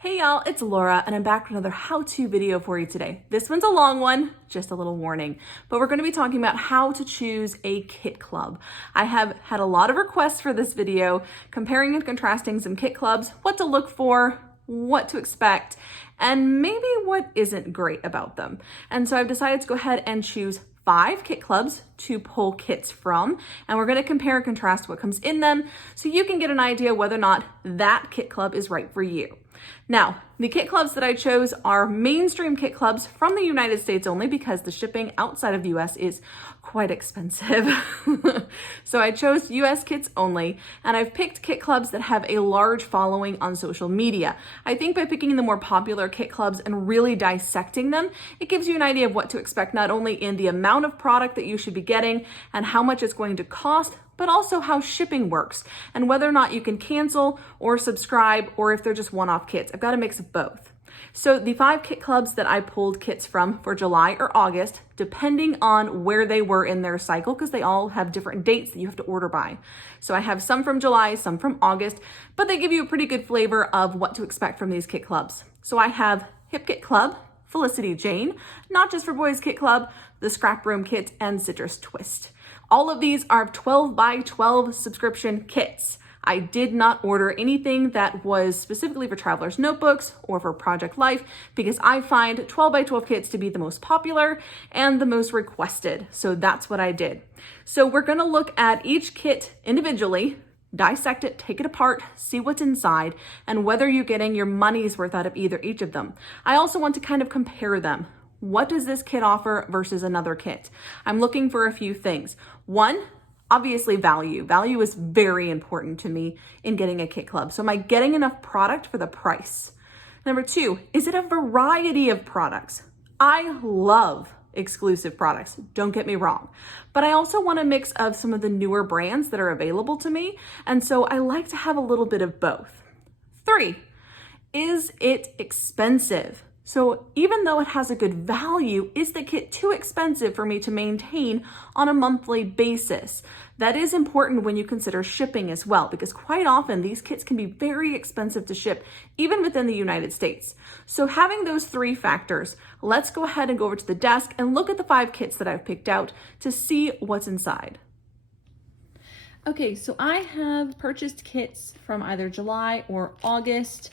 Hey y'all, it's Laura and I'm back with another how-to video for you today. This one's a long one, just a little warning, but we're going to be talking about how to choose a kit club. I have had a lot of requests for this video, comparing and contrasting some kit clubs, what to look for, what to expect, and maybe what isn't great about them. And so I've decided to go ahead and choose 5 kit clubs to pull kits from, and we're going to compare and contrast what comes in them so you can get an idea whether or not that kit club is right for you. Now, the kit clubs that I chose are mainstream kit clubs from the United States only because the shipping outside of the US is quite expensive. So I chose US kits only, and I've picked kit clubs that have a large following on social media. I think by picking the more popular kit clubs and really dissecting them, it gives you an idea of what to expect, not only in the amount of product that you should be getting and how much it's going to cost, but also how shipping works and whether or not you can cancel or subscribe or if they're just one-off kits. I've got a mix of both. So the 5 kit clubs that I pulled kits from for July or August, depending on where they were in their cycle, because they all have different dates that you have to order by. So I have some from July, some from August, but they give you a pretty good flavor of what to expect from these kit clubs. So I have Hip Kit Club, Felicity Jane, Not Just for Boys Kit Club, the ScrapRoom kit, and Citrus Twist. All of these are 12 by 12 subscription kits. I did not order anything that was specifically for Traveler's Notebooks or for Project Life because I find 12 by 12 kits to be the most popular and the most requested. So that's what I did. So we're going to look at each kit individually, dissect it, take it apart, see what's inside, and whether you're getting your money's worth out of each of them. I also want to kind of compare them. What does this kit offer versus another kit? I'm looking for a few things. One, obviously value. Value is very important to me in getting a kit club. So am I getting enough product for the price? Number 2, is it a variety of products? I love exclusive products, don't get me wrong, but I also want a mix of some of the newer brands that are available to me. And so I like to have a little bit of both. 3, is it expensive? So even though it has a good value, is the kit too expensive for me to maintain on a monthly basis? That is important when you consider shipping as well, because quite often these kits can be very expensive to ship, even within the United States. So having those 3 factors, let's go ahead and go over to the desk and look at the 5 kits that I've picked out to see what's inside. Okay, so I have purchased kits from either July or August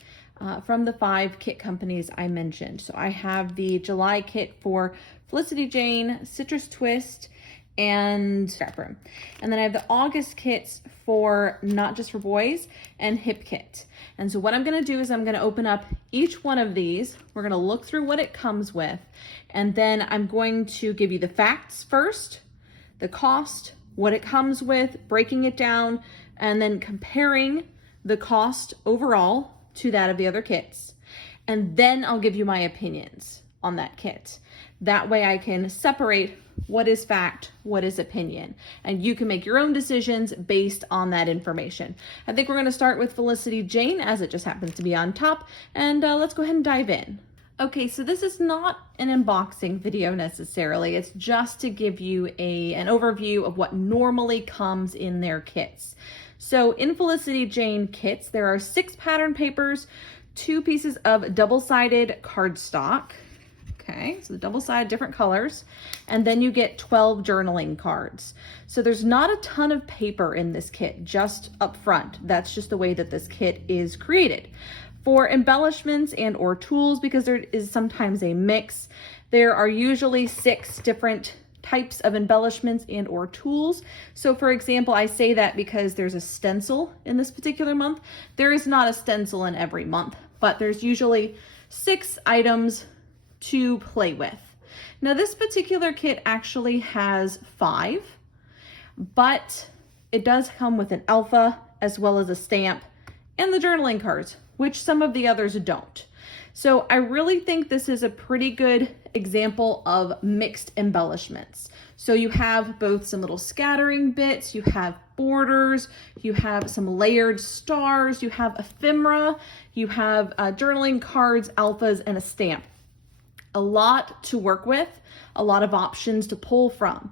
from the 5 kit companies I mentioned. So I have the July kit for Felicity Jane, Citrus Twist, and ScrapRoom. And then I have the August kits for Not Just for Boys and Hip Kit. And so what I'm going to do is I'm going to open up each one of these. We're going to look through what it comes with. And then I'm going to give you the facts first, the cost, what it comes with, breaking it down, and then comparing the cost overall to that of the other kits. And then I'll give you my opinions on that kit. That way I can separate what is fact, what is opinion, and you can make your own decisions based on that information. I think we're going to start with Felicity Jane as it just happens to be on top, and let's go ahead and dive in. Okay, so this is not an unboxing video necessarily. It's just to give you an overview of what normally comes in their kits. So in Felicity Jane kits, there are 6 pattern papers, 2 pieces of double-sided cardstock. Okay, so the double-sided, different colors. And then you get 12 journaling cards. So there's not a ton of paper in this kit, just up front. That's just the way that this kit is created. For embellishments and or tools, because there is sometimes a mix, there are usually 6 different types of embellishments and or tools. So for example, I say that because there's a stencil in this particular month. There is not a stencil in every month, but there's usually 6 items to play with. Now this particular kit actually has 5, but it does come with an alpha as well as a stamp and the journaling cards, which some of the others don't. So I really think this is a pretty good example of mixed embellishments. So you have both some little scattering bits, you have borders, you have some layered stars, you have ephemera, you have journaling cards, alphas, and a stamp. A lot to work with, a lot of options to pull from.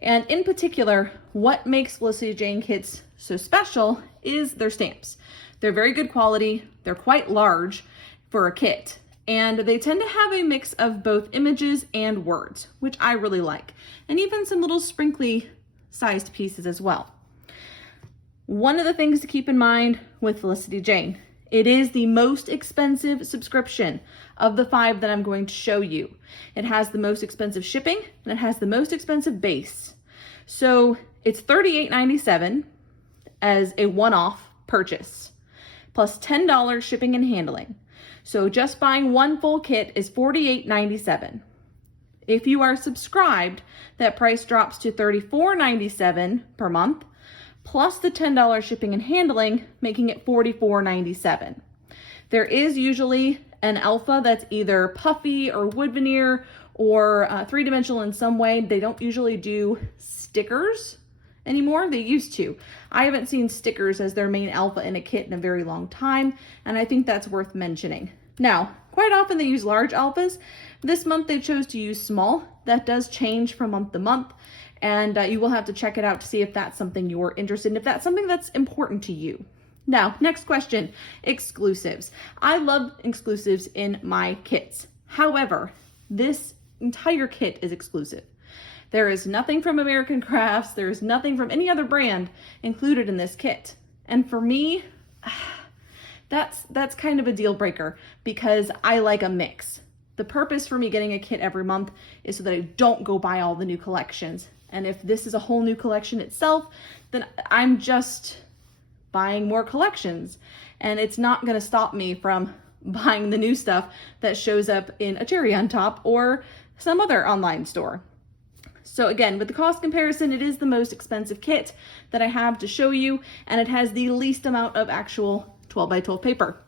And in particular, what makes Felicity Jane kits so special is their stamps. They're very good quality, they're quite large, for a kit. And they tend to have a mix of both images and words, which I really like. And even some little sprinkly sized pieces as well. One of the things to keep in mind with Felicity Jane, it is the most expensive subscription of the 5 that I'm going to show you. It has the most expensive shipping and it has the most expensive base. So it's $38.97 as a one-off purchase, plus $10 shipping and handling. So just buying one full kit is $48.97. If you are subscribed, that price drops to $34.97 per month, plus the $10 shipping and handling, making it $44.97. There is usually an alpha that's either puffy or wood veneer or three-dimensional in some way. They don't usually do stickers anymore. They used to. I haven't seen stickers as their main alpha in a kit in a very long time, and I think that's worth mentioning. Now, quite often they use large alphas. This month they chose to use small. That does change from month to month, and you will have to check it out to see if that's something you're interested in, if that's something that's important to you. Now, next question, exclusives. I love exclusives in my kits. However, this entire kit is exclusive. There is nothing from American Crafts, there is nothing from any other brand included in this kit. And for me, that's kind of a deal breaker because I like a mix. The purpose for me getting a kit every month is so that I don't go buy all the new collections. And if this is a whole new collection itself, then I'm just buying more collections. And it's not going to stop me from buying the new stuff that shows up in a cherry on top or some other online store. So again, with the cost comparison, it is the most expensive kit that I have to show you, and it has the least amount of actual 12 by 12 paper.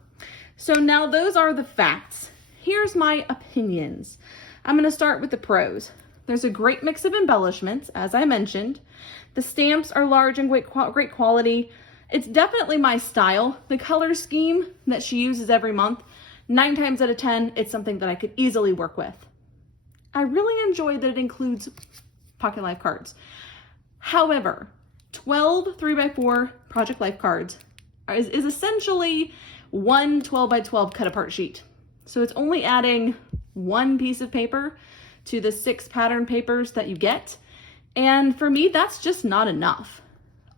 So now those are the facts. Here's my opinions. I'm going to start with the pros. There's a great mix of embellishments, as I mentioned. The stamps are large and great quality. It's definitely my style. The color scheme that she uses every month, 9 times out of 10, it's something that I could easily work with. I really enjoy that it includes Pocket Life cards. However, 12 3x4 Project Life cards is essentially one 12 by 12 cut apart sheet. So it's only adding one piece of paper to the 6 pattern papers that you get. And for me, that's just not enough.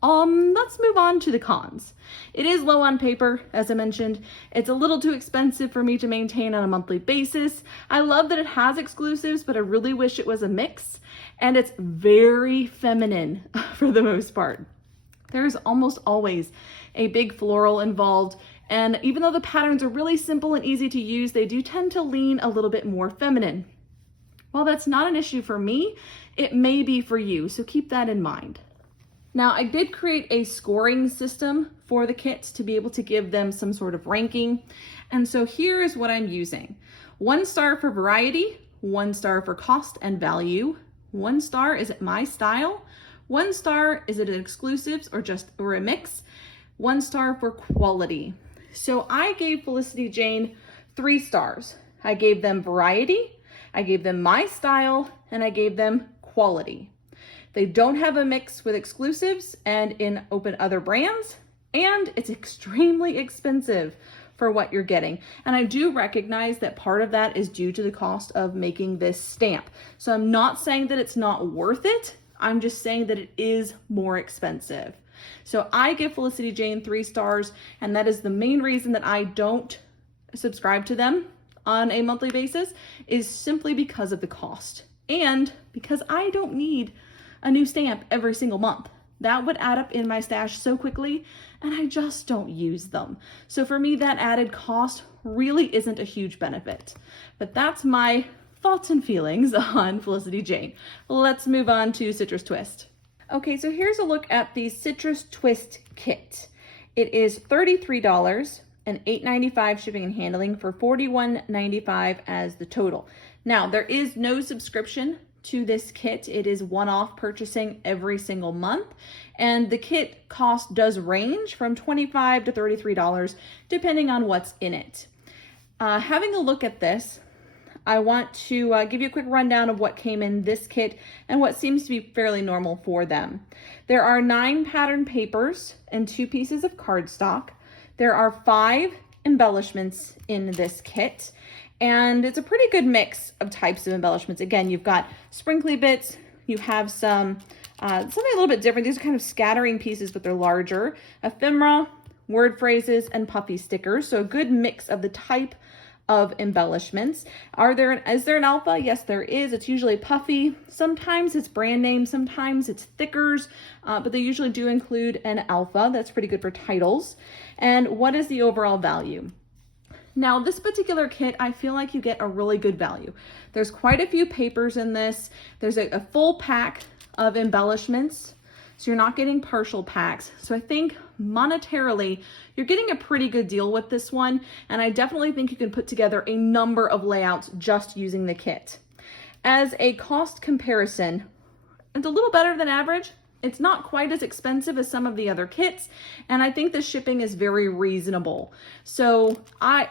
Let's move on to the cons. It is low on paper, as I mentioned. It's a little too expensive for me to maintain on a monthly basis. I love that it has exclusives, but I really wish it was a mix. And it's very feminine for the most part. There's almost always a big floral involved. And even though the patterns are really simple and easy to use, they do tend to lean a little bit more feminine. While that's not an issue for me, it may be for you, so keep that in mind. Now, I did create a scoring system for the kits to be able to give them some sort of ranking. And so here is what I'm using. 1 star for variety, 1 star for cost and value, 1 star is it my style, 1 star is it an exclusives or a mix, 1 star for quality. So I gave Felicity Jane 3 stars. I gave them variety, I gave them my style, and I gave them quality. They don't have a mix with exclusives and in open other brands, and it's extremely expensive for what you're getting. And I do recognize that part of that is due to the cost of making this stamp. So I'm not saying that it's not worth it. I'm just saying that it is more expensive. So I give Felicity Jane 3 stars, and that is the main reason that I don't subscribe to them on a monthly basis, is simply because of the cost and because I don't need a new stamp every single month. That would add up in my stash so quickly, and I just don't use them. So for me, that added cost really isn't a huge benefit. But that's my thoughts and feelings on Felicity Jane. Let's move on to Citrus Twist. Okay, so here's a look at the Citrus Twist kit. It is $33 and $8.95 shipping and handling for $41.95 as the total. Now, there is no subscription to this kit. It is one-off purchasing every single month, and the kit cost does range from $25 to $33 depending on what's in it. Having a look at this, I want to give you a quick rundown of what came in this kit and what seems to be fairly normal for them. There are 9 pattern papers and 2 pieces of cardstock. There are 5 embellishments in this kit. And it's a pretty good mix of types of embellishments. Again, you've got sprinkly bits, you have some something a little bit different. These are kind of scattering pieces, but they're larger. Ephemera, word phrases, and puffy stickers. So a good mix of the type of embellishments. Is there an alpha? Yes, there is. It's usually puffy. Sometimes it's brand name, sometimes it's thickers, but they usually do include an alpha. That's pretty good for titles. And what is the overall value? Now, this particular kit, I feel like you get a really good value. There's quite a few papers in this. There's a full pack of embellishments, so you're not getting partial packs. So I think monetarily, you're getting a pretty good deal with this one, and I definitely think you can put together a number of layouts just using the kit. As a cost comparison, it's a little better than average. It's not quite as expensive as some of the other kits, and I think the shipping is very reasonable. So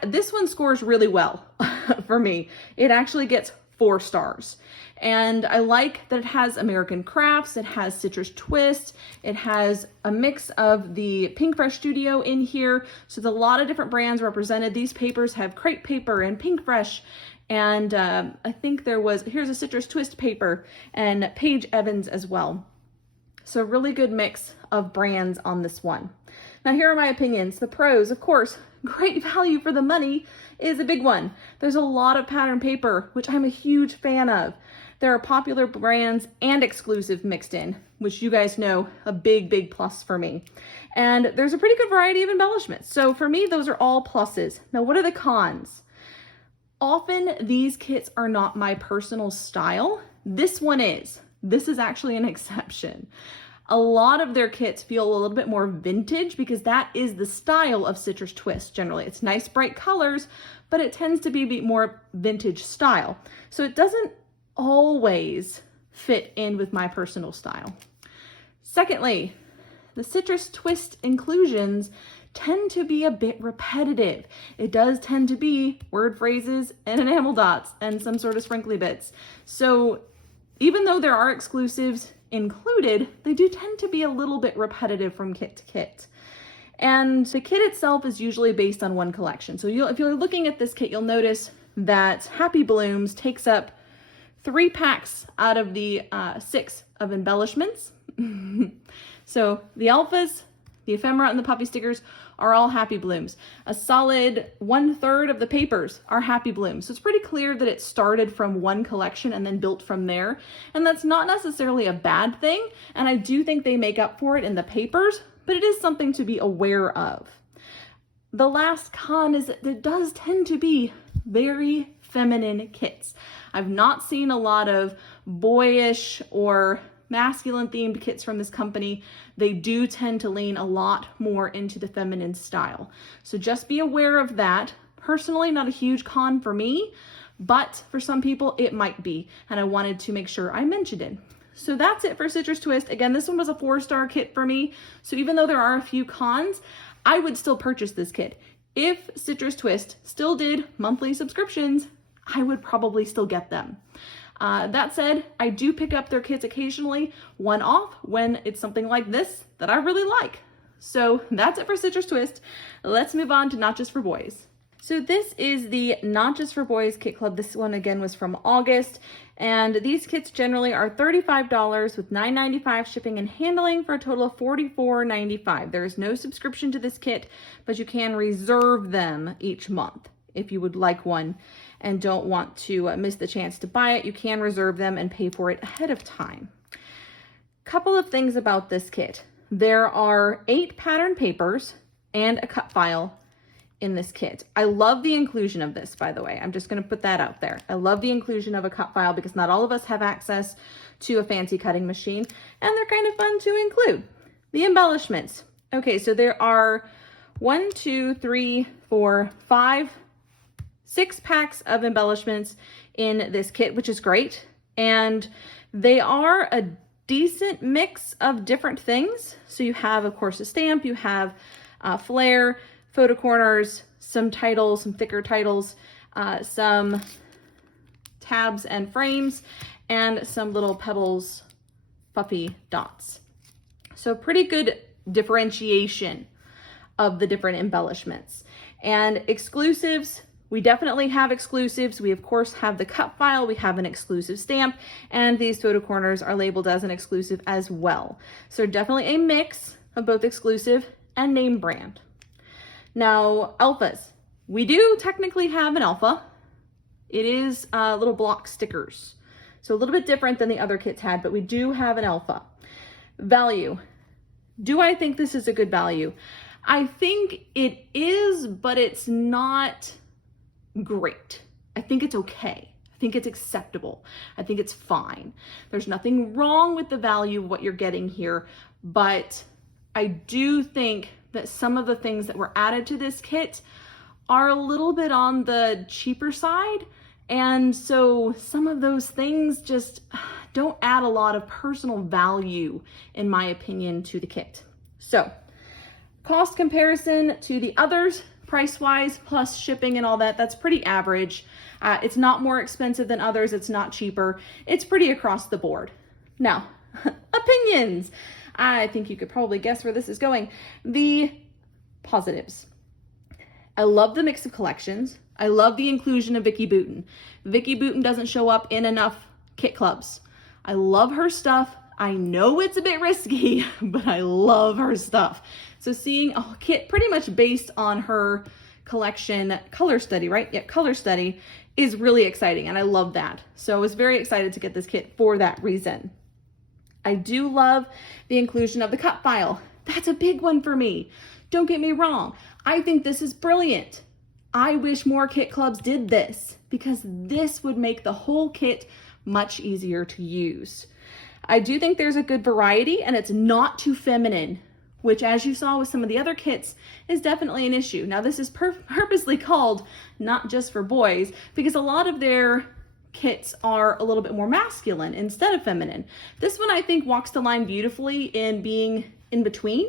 this one scores really well for me. It actually gets 4 stars. And I like that it has American crafts, it has citrus twist, it has a mix of the Pink Fresh Studio in here. So there's a lot of different brands represented. These papers have crepe paper and Pink Fresh, and I think here's a citrus twist paper and Paige Evans as well. So really good mix of brands on this one. Now here are my opinions. The pros, of course, great value for the money is a big one. There's a lot of pattern paper, which I'm a huge fan of. There are popular brands and exclusive mixed in, which you guys know, a big plus for me. And there's a pretty good variety of embellishments. So for me, those are all pluses. Now, what are the cons? Often these kits are not my personal style. This one is. This is actually an exception. A lot of their kits feel a little bit more vintage because that is the style of Citrus Twist generally. It's nice bright colors, but it tends to be more vintage style. So it doesn't always fit in with my personal style. Secondly, the Citrus Twist inclusions tend to be a bit repetitive. It does tend to be word phrases and enamel dots and some sort of sprinkly bits. So even though there are exclusives included, they do tend to be a little bit repetitive from kit to kit. And the kit itself is usually based on one collection. So if you're looking at this kit, you'll notice that Happy Blooms takes up 3 packs out of the 6 of embellishments. So the alphas, the ephemera, and the puffy stickers are all Happy Blooms. A solid 1/3 of the papers are Happy Blooms. So it's pretty clear that it started from one collection and then built from there. And that's not necessarily a bad thing. And I do think they make up for it in the papers, but it is something to be aware of. The last con is that it does tend to be very feminine kits. I've not seen a lot of boyish or masculine themed kits from this company. They do tend to lean a lot more into the feminine style. So just be aware of that. Personally, not a huge con for me, but for some people it might be. And I wanted to make sure I mentioned it. So that's it for Citrus Twist. Again, this one was a 4-star kit for me. So even though there are a few cons, I would still purchase this kit. If Citrus Twist still did monthly subscriptions, I would probably still get them. That said, I do pick up their kits occasionally, one-off, when it's something like this that I really like. So that's it for Citrus Twist. Let's move on to Not Just for Boys. So this is the Not Just for Boys Kit Club. This one again was from August, and these kits generally are $35 with $9.95 shipping and handling for a total of $44.95. There is no subscription to this kit, but you can reserve them each month. If you would like one and don't want to miss the chance to buy it, you can reserve them and pay for it ahead of time. Couple of things about this kit. There are 8 pattern papers and a cut file in this kit. I love the inclusion of this, by the way. I'm just going to put that out there. I love the inclusion of a cut file because not all of us have access to a fancy cutting machine, and they're kind of fun to include. The embellishments. Okay, so there are 6 packs of embellishments in this kit, which is great. And they are a decent mix of different things. So you have, of course, a stamp, you have flair, photo corners, some titles, some thicker titles, some tabs and frames, and some little pebbles, puffy dots. So pretty good differentiation of the different embellishments. And exclusives, we definitely have exclusives. We of course have the cut file, we have an exclusive stamp, and these photo corners are labeled as an exclusive as well. So definitely a mix of both exclusive and name brand. Now, alphas. We do technically have an alpha. It is little block stickers. So a little bit different than the other kits had, but we do have an alpha. Value. Do I think this is a good value? I think it is, but it's not great. I think it's okay. I think it's acceptable. I think it's fine. There's nothing wrong with the value of what you're getting here, but I do think that some of the things that were added to this kit are a little bit on the cheaper side. And so some of those things just don't add a lot of personal value, in my opinion, to the kit. So cost comparison to the others, price-wise, plus shipping and all that, that's pretty average. It's not more expensive than others. It's not cheaper. It's pretty across the board. Now, opinions. I think you could probably guess where this is going. The positives. I love the mix of collections. I love the inclusion of Vicki Boutin. Vicki Boutin doesn't show up in enough kit clubs. I love her stuff. I know it's a bit risky, but I love her stuff. So seeing a kit pretty much based on her collection color study, right? Yeah, color study is really exciting, and I love that. So I was very excited to get this kit for that reason. I do love the inclusion of the cut file. That's a big one for me. Don't get me wrong. I think this is brilliant. I wish more kit clubs did this because this would make the whole kit much easier to use. I do think there's a good variety and it's not too feminine, which as you saw with some of the other kits is definitely an issue. Now this is purposely called not just for boys because a lot of their kits are a little bit more masculine instead of feminine. This one I think walks the line beautifully in being in between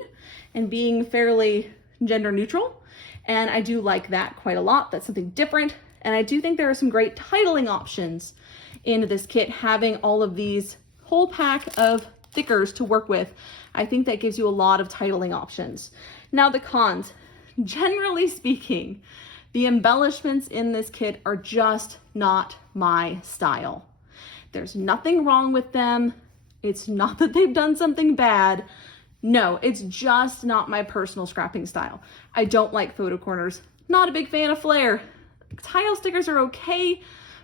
and being fairly gender neutral. And I do like that quite a lot. That's something different. And I do think there are some great titling options in this kit, having all of these whole pack of stickers to work with. I think that gives you a lot of titling options. Now the cons, generally speaking, the embellishments in this kit are just not my style. There's nothing wrong with them. It's not that they've done something bad. No, it's just not my personal scrapping style. I don't like photo corners. Not a big fan of flair. Tile stickers are okay,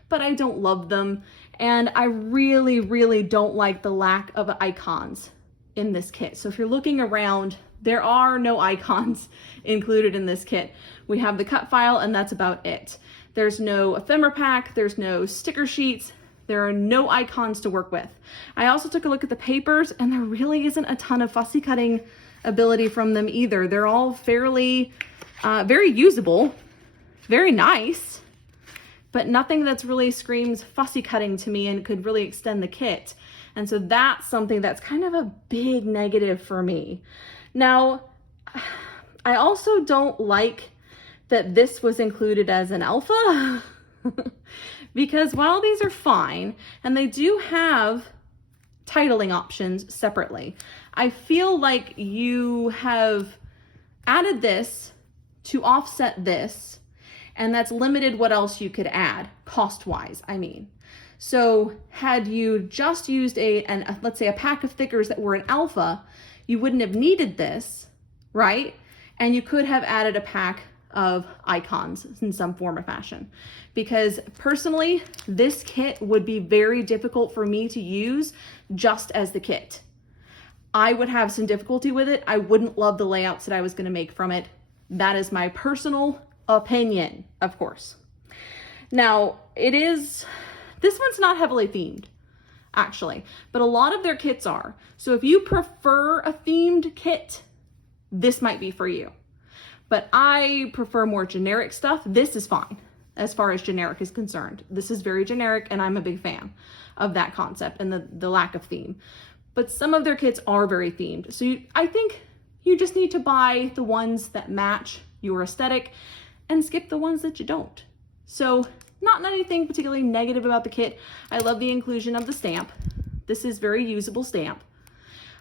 but I don't love them. And I really, really don't like the lack of icons in this kit. So if you're looking around, there are no icons included in this kit. We have the cut file and that's about it. There's no ephemera pack, there's no sticker sheets, there are no icons to work with. I also took a look at the papers and there really isn't a ton of fussy cutting ability from them either. They're all fairly, very usable, very nice, but nothing that's really screams fussy cutting to me and could really extend the kit. And so that's something that's kind of a big negative for me. Now, I also don't like that this was included as an alpha because while these are fine and they do have titling options separately, I feel like you have added this to offset this, and that's limited what else you could add cost-wise, I mean. So had you just used let's say a pack of stickers that were an alpha, you wouldn't have needed this, right? And you could have added a pack of icons in some form or fashion. Because personally, this kit would be very difficult for me to use just as the kit. I would have some difficulty with it. I wouldn't love the layouts that I was gonna make from it. That is my personal opinion, of course. Now, this one's not heavily themed, actually, but a lot of their kits are. So if you prefer a themed kit, this might be for you. But I prefer more generic stuff. This is fine as far as generic is concerned. This is very generic and I'm a big fan of that concept and the lack of theme. But some of their kits are very themed. So I think you just need to buy the ones that match your aesthetic and skip the ones that you don't. So not anything particularly negative about the kit. I love the inclusion of the stamp. This is very usable stamp,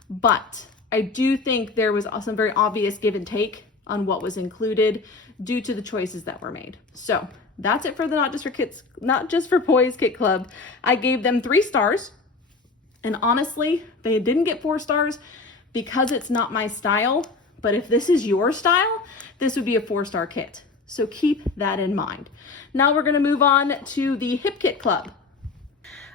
but I do think there was some very obvious give and take on what was included due to the choices that were made. So that's it for the Not Just for Boys Kit Club. I gave them 3 stars, and honestly, they didn't get 4 stars because it's not my style. But if this is your style, this would be a 4-star kit. So keep that in mind. Now we're gonna move on to the Hip Kit Club.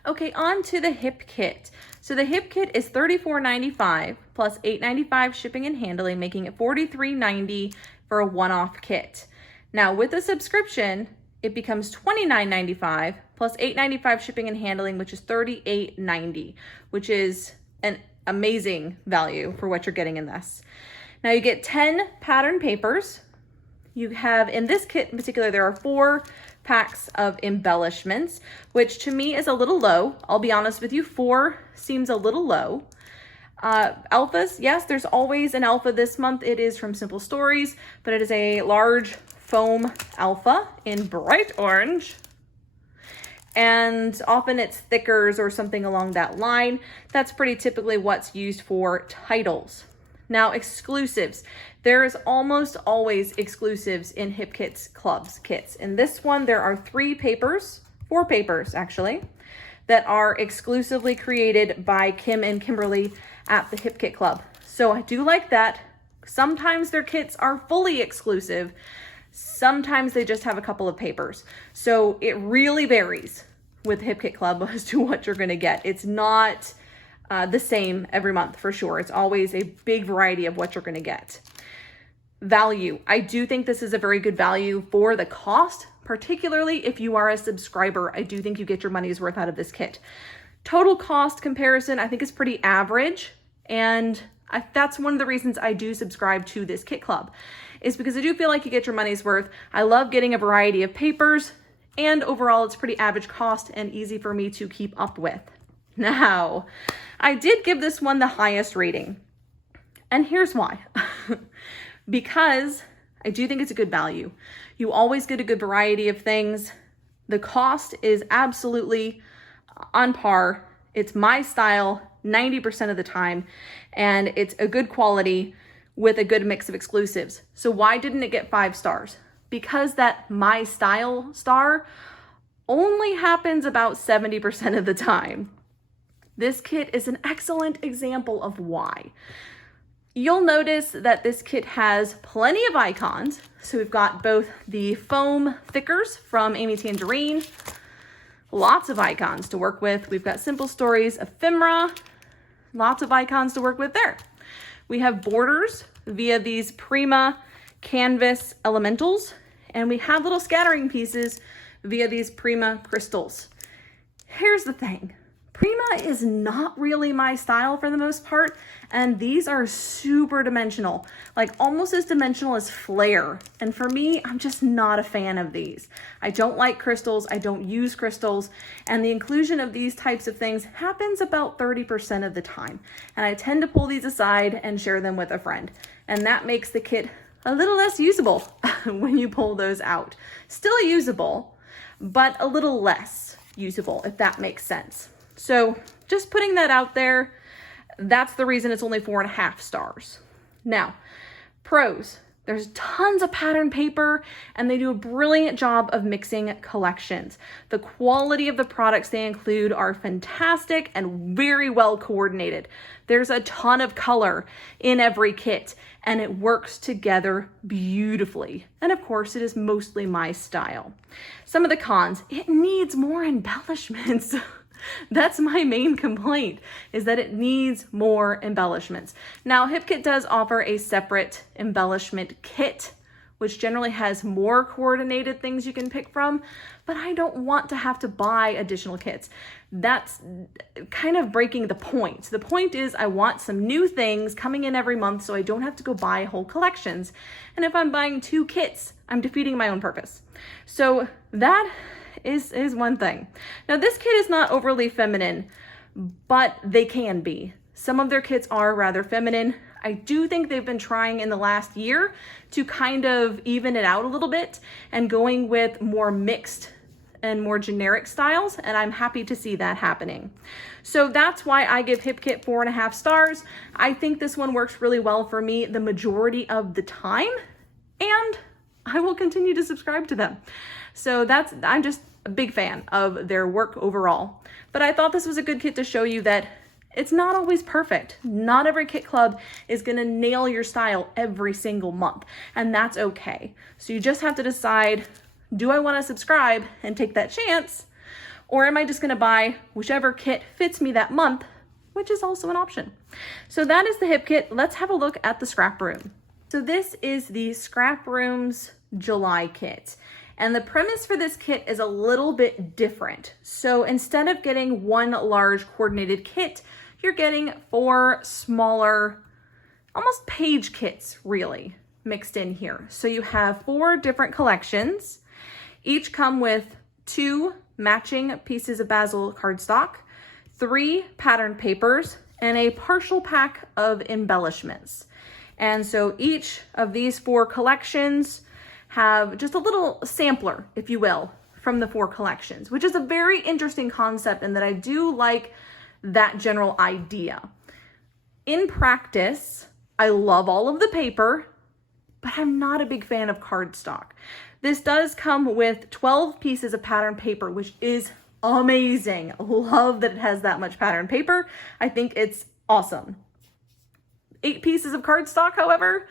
Okay, on to the Hip Kit. So the Hip Kit is $34.95 plus $8.95 shipping and handling, making it $43.90 for a one-off kit. Now with the subscription, it becomes $29.95 plus $8.95 shipping and handling, which is $38.90, which is an amazing value for what you're getting in this. Now you get 10 pattern papers. You have, in this kit in particular, there are 4 packs of embellishments, which to me is a little low. I'll be honest with you, 4 seems a little low. Alphas, yes, there's always an alpha this month. It is from Simple Stories, but it is a large foam alpha in bright orange. And often it's thickers or something along that line. That's pretty typically what's used for titles. Now, exclusives. There is almost always exclusives in Hip Kits Club's kits. In this one, there are 4 papers actually, that are exclusively created by Kim and Kimberly at the Hip Kit Club. So I do like that. Sometimes their kits are fully exclusive. Sometimes they just have a couple of papers. So it really varies with Hip Kit Club as to what you're gonna get. It's not the same every month for sure. It's always a big variety of what you're gonna get. Value. I do think this is a very good value for the cost, particularly if you are a subscriber. I do think you get your money's worth out of this kit. Total cost comparison, I think is pretty average. And that's one of the reasons I do subscribe to this kit club, is because I do feel like you get your money's worth. I love getting a variety of papers, and overall it's pretty average cost and easy for me to keep up with. Now, I did give this one the highest rating, and here's why. Because I do think it's a good value. You always get a good variety of things. The cost is absolutely on par. It's my style 90% of the time, and it's a good quality with a good mix of exclusives. So why didn't it get 5 stars? Because that my style star only happens about 70% of the time. This kit is an excellent example of why. You'll notice that this kit has plenty of icons. So we've got both the foam thickers from Amy Tangerine, lots of icons to work with. We've got Simple Stories ephemera, lots of icons to work with there. We have borders via these Prima canvas elementals, and we have little scattering pieces via these Prima crystals. Here's the thing. Prima is not really my style for the most part, and these are super dimensional, like almost as dimensional as Flare. And for me, I'm just not a fan of these. I don't like crystals, I don't use crystals, and the inclusion of these types of things happens about 30% of the time. And I tend to pull these aside and share them with a friend. And that makes the kit a little less usable when you pull those out. Still usable, but a little less usable, if that makes sense. So just putting that out there, that's the reason it's only 4.5 stars. Now, pros. There's tons of pattern paper, and they do a brilliant job of mixing collections. The quality of the products they include are fantastic and very well coordinated. There's a ton of color in every kit, and it works together beautifully. And of course, it is mostly my style. Some of the cons, it needs more embellishments. That's my main complaint, is that it needs more embellishments. Now, HipKit does offer a separate embellishment kit, which generally has more coordinated things you can pick from, but I don't want to have to buy additional kits. That's kind of breaking the point. The point is I want some new things coming in every month so I don't have to go buy whole collections. And if I'm buying 2 kits, I'm defeating my own purpose. So that is one thing. Now, this kit is not overly feminine, but they can be. Some of their kits are rather feminine. I do think they've been trying in the last year to kind of even it out a little bit and going with more mixed and more generic styles, and I'm happy to see that happening. So that's why I give HipKit 4.5 stars. I think this one works really well for me the majority of the time, and I will continue to subscribe to them. So I'm just a big fan of their work overall. But I thought this was a good kit to show you that it's not always perfect. Not every kit club is gonna nail your style every single month, and that's okay. So you just have to decide, do I wanna subscribe and take that chance, or am I just gonna buy whichever kit fits me that month, which is also an option. So that is the hip kit. Let's have a look at the scrap room. So this is the ScrapRoom's July kit. And the premise for this kit is a little bit different. So instead of getting one large coordinated kit, you're getting 4 smaller, almost page kits really, mixed in here. So you have 4 different collections. Each come with 2 matching pieces of basil cardstock, 3 patterned papers, and a partial pack of embellishments. And so each of these 4 collections have just a little sampler, if you will, from the 4 collections, which is a very interesting concept, and that I do like that general idea. In practice, I love all of the paper, but I'm not a big fan of cardstock. This does come with 12 pieces of patterned paper, which is amazing. Love that it has that much patterned paper. I think it's awesome. 8 pieces of cardstock, however,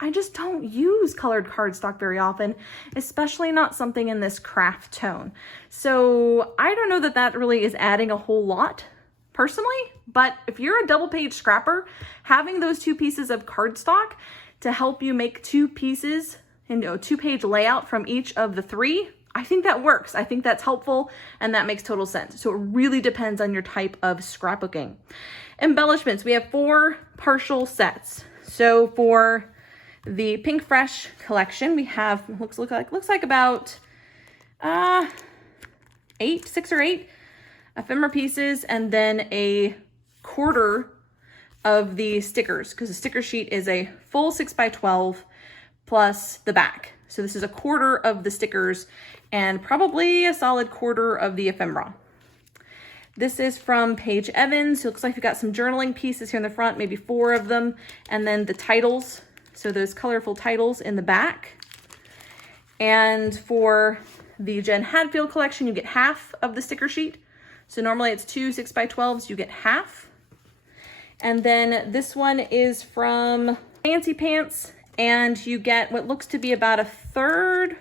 I just don't use colored cardstock very often, especially not something in this craft tone. So I don't know that that really is adding a whole lot personally, but if you're a double page scrapper, having those 2 pieces of cardstock to help you make 2 pieces and a 2-page layout from each of the 3, I think that works. I think that's helpful, and that makes total sense. So it really depends on your type of scrapbooking. Embellishments, we have 4 partial sets. So for the Pink Fresh collection, we have, looks like about 6 or 8 ephemera pieces, and then a quarter of the stickers, because the sticker sheet is a full 6x12 plus the back. So this is a quarter of the stickers and probably a solid quarter of the ephemera. This is from Paige Evans. It looks like we've got some journaling pieces here in the front, maybe 4 of them, and then the titles. So those colorful titles in the back. And for the Jen Hadfield collection, you get half of the sticker sheet. So normally it's 2 6x12s, you get half. And then this one is from Fancy Pants, and you get what looks to be about 1/3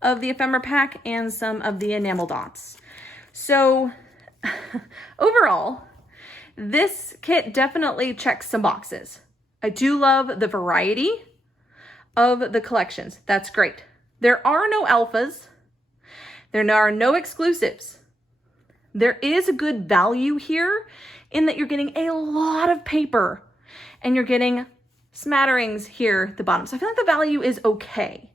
of the ephemera pack and some of the enamel dots. So overall, this kit definitely checks some boxes. I do love the variety of the collections. That's great. There are no alphas. There are no exclusives. There is a good value here in that you're getting a lot of paper and you're getting smatterings here at the bottom. So I feel like the value is okay.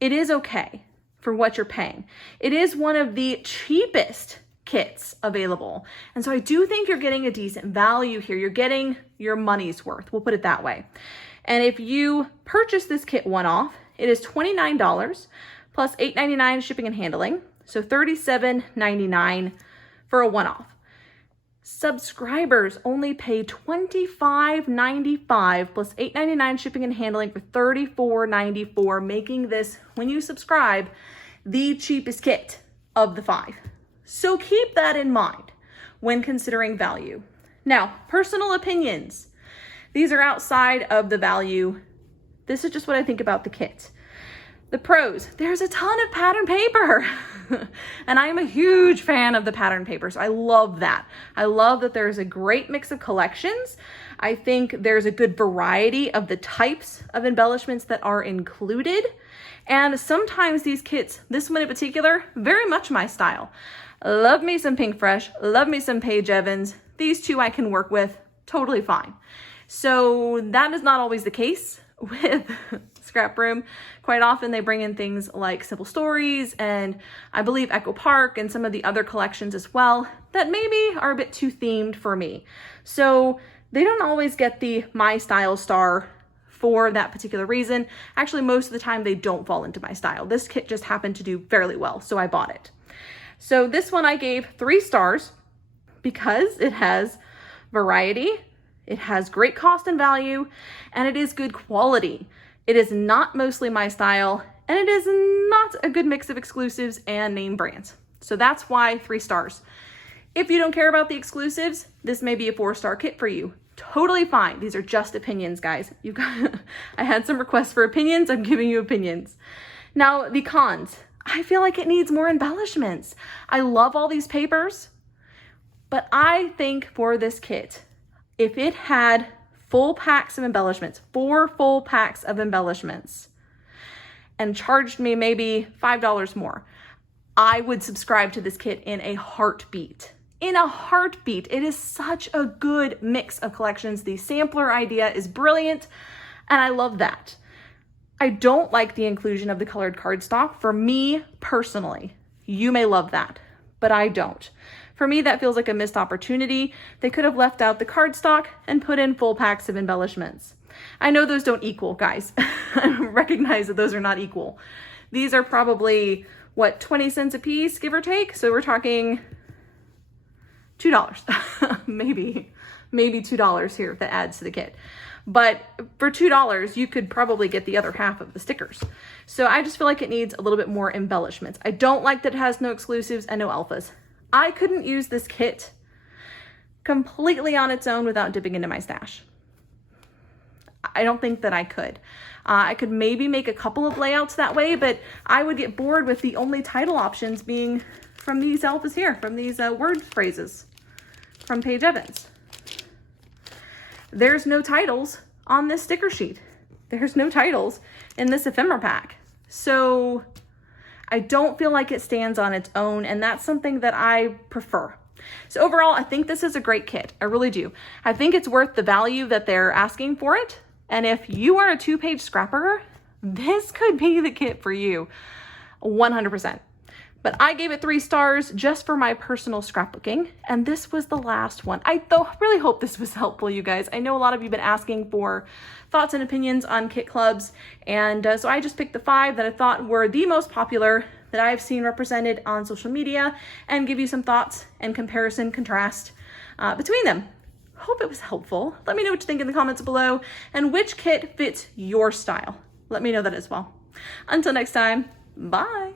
It is okay for what you're paying. It is one of the cheapest kits available. And so I do think you're getting a decent value here. You're getting your money's worth. We'll put it that way. And if you purchase this kit one-off, it is $29 plus $8.99 shipping and handling. So $37.99 for a one-off. Subscribers only pay $25.95 plus $8.99 shipping and handling for $34.94, making this, when you subscribe, the cheapest kit of the 5. So keep that in mind when considering value. Now, personal opinions. These are outside of the value. This is just what I think about the kit. The pros, there's a ton of pattern paper. And I am a huge fan of the pattern paper, so I love that. I love that there's a great mix of collections. I think there's a good variety of the types of embellishments that are included. And sometimes these kits, this one in particular, very much my style. Love me some Pink Fresh, love me some Paige Evans. These 2 I can work with totally fine. So that is not always the case with ScrapRoom. Quite often they bring in things like Simple Stories and I believe Echo Park and some of the other collections as well that maybe are a bit too themed for me. So they don't always get the My Style star for that particular reason. Actually, most of the time they don't fall into my style. This kit just happened to do fairly well, so I bought it. So this one I gave 3 stars because it has variety, it has great cost and value, and it is good quality. It is not mostly my style, and it is not a good mix of exclusives and name brands. So that's why 3 stars. If you don't care about the exclusives, this may be a 4-star kit for you. Totally fine. These are just opinions, guys. I had some requests for opinions. I'm giving you opinions. Now, the cons. I feel like it needs more embellishments. I love all these papers, but I think for this kit, if it had full packs of embellishments, 4 full packs of embellishments, and charged me maybe $5 more, I would subscribe to this kit in a heartbeat. In a heartbeat. It is such a good mix of collections. The sampler idea is brilliant, and I love that. I don't like the inclusion of the colored cardstock. For me personally, you may love that, but I don't. For me, that feels like a missed opportunity. They could have left out the cardstock and put in full packs of embellishments. I know those don't equal, guys. I recognize that those are not equal. These are probably, what, 20 cents a piece, give or take? So we're talking $2, maybe $2 here that adds to the kit. But for $2, you could probably get the other half of the stickers. So I just feel like it needs a little bit more embellishments. I don't like that it has no exclusives and no alphas. I couldn't use this kit completely on its own without dipping into my stash. I don't think that I could. I could maybe make a couple of layouts that way, but I would get bored with the only title options being from these alphas here, from these word phrases from Paige Evans. There's no titles on this sticker sheet. There's no titles in this ephemera pack. So I don't feel like it stands on its own, and that's something that I prefer. So overall, I think this is a great kit. I really do. I think it's worth the value that they're asking for it. And if you are a 2-page scrapper, this could be the kit for you, 100%. But I gave it 3 stars just for my personal scrapbooking, and this was the last one. I really hope this was helpful, you guys. I know a lot of you have been asking for thoughts and opinions on kit clubs, and so I just picked the 5 that I thought were the most popular that I've seen represented on social media, and give you some thoughts and comparison, contrast between them. Hope it was helpful. Let me know what you think in the comments below, and which kit fits your style. Let me know that as well. Until next time, bye.